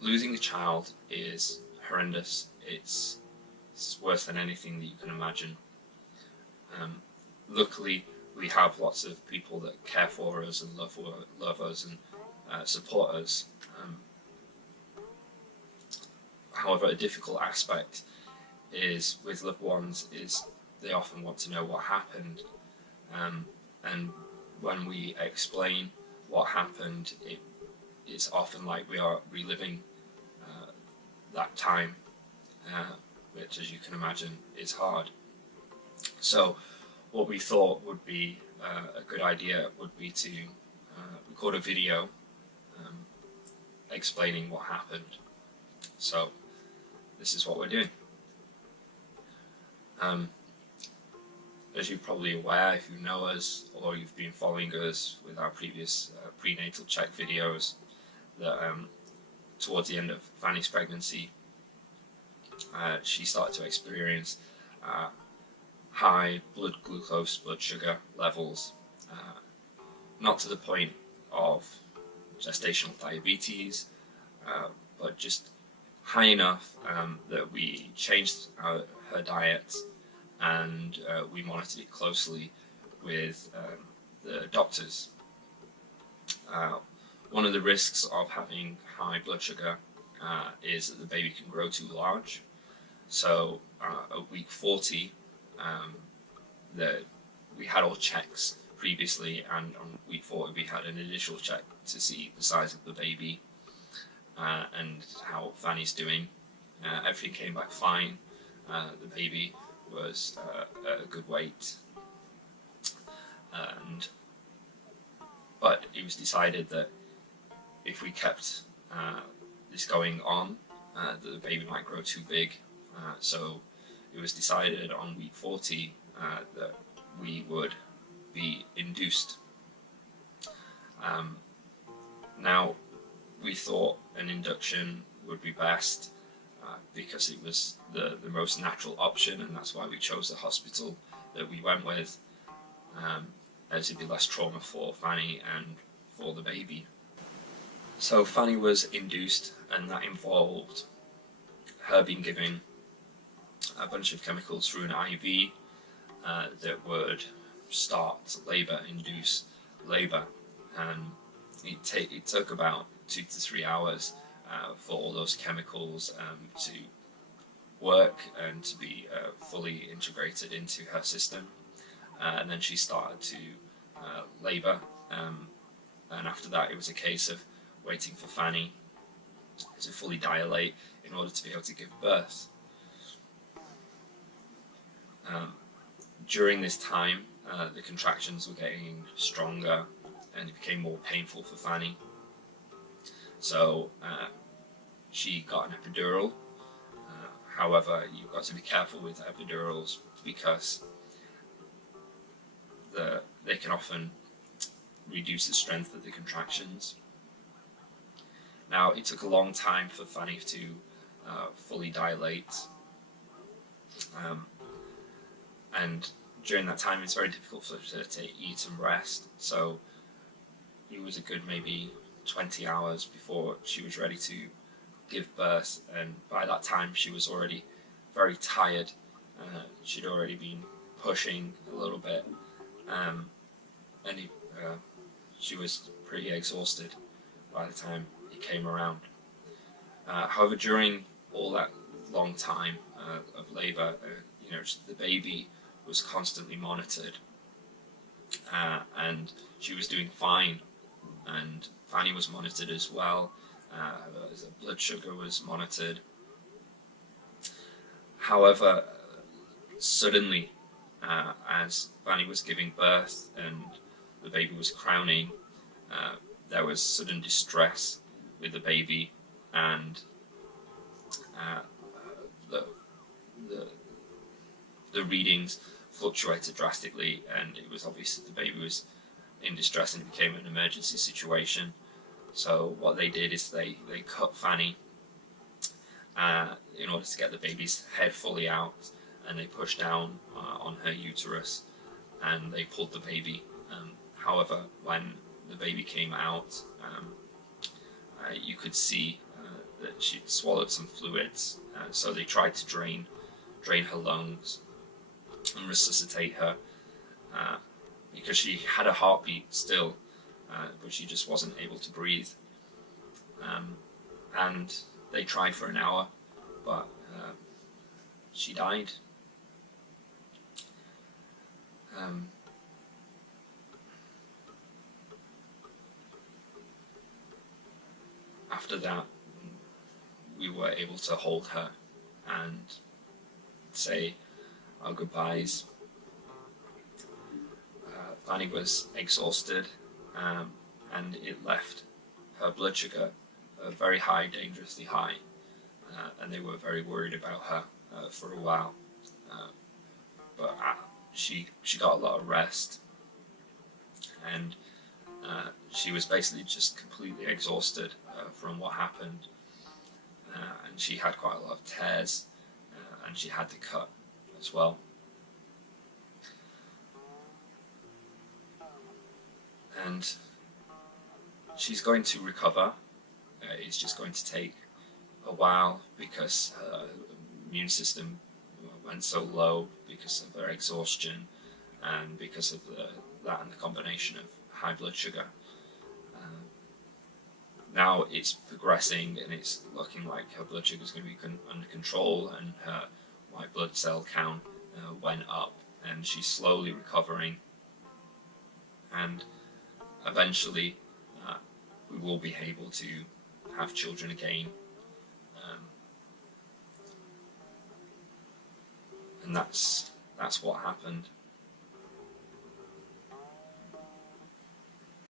Losing a child is horrendous. It's worse than anything that you can imagine. Luckily, we have lots of people that care for us and love us and support us. However, a difficult aspect is with loved ones is they often want to know what happened, and when we explain what happened, it's often like we are reliving that time, which, as you can imagine, is hard. So what we thought would be a good idea would be to record a video explaining what happened. So this is what we're doing. As you're probably aware, if you know us or you've been following us with our previous prenatal check videos, that towards the end of Fanny's pregnancy, she started to experience high blood glucose, blood sugar levels, not to the point of gestational diabetes, but just high enough that we changed her diet, and we monitored it closely with the doctors. One of the risks of having high blood sugar is that the baby can grow too large. So at week 40, we had all checks previously, and on week 40 we had an additional check to see the size of the baby and how Fanny's doing. Everything came back fine. The baby was a good weight, but it was decided that if we kept this going on, that the baby might grow too big. So it was decided on week 40 that we would be induced. Now, we thought an induction would be best because it was the most natural option, and that's why we chose the hospital that we went with, as it'd be less trauma for Fanny and for the baby. So Fanny was induced, and that involved her being given a bunch of chemicals through an IV that would start labour, induce labour, and it took about 2 to 3 hours for all those chemicals to work and to be fully integrated into her system, and then she started to labour, and after that it was a case of waiting for Fanny to fully dilate in order to be able to give birth. During this time, the contractions were getting stronger and it became more painful for Fanny. So she got an epidural. However, you've got to be careful with epidurals because they can often reduce the strength of the contractions. Now, it took a long time for Fanny to fully dilate, and during that time it's very difficult for her to eat and rest, so it was a good maybe 20 hours before she was ready to give birth, and by that time she was already very tired. She'd already been pushing a little bit, and she was pretty exhausted by the time it came around. However, during all that long time of labour, the baby was constantly monitored, and she was doing fine, and Fanny was monitored as well. The blood sugar was monitored. However, suddenly, as Fanny was giving birth and the baby was crowning, there was sudden distress with the baby, and the readings fluctuated drastically, and it was obvious that the baby was in distress and it became an emergency situation. So what they did is they cut Fanny in order to get the baby's head fully out, and they pushed down on her uterus and they pulled the baby. However, when the baby came out, you could see that she'd swallowed some fluids, so they tried to drain her lungs and resuscitate her, because she had a heartbeat still, but she just wasn't able to breathe. And they tried for an hour, but she died. After that, we were able to hold her and say our goodbyes. Fanny was exhausted, and it left her blood sugar very high, dangerously high, and they were very worried about her for a while. But she got a lot of rest, and she was basically just completely exhausted from what happened, and she had quite a lot of tears, and she had to cut as well. And she's going to recover. It's just going to take a while because her immune system went so low because of her exhaustion and because of that and the combination of high blood sugar. Now it's progressing and it's looking like her blood sugar is going to be under control, and her white blood cell count went up, and she's slowly recovering, and eventually we will be able to have children again. And that's what happened.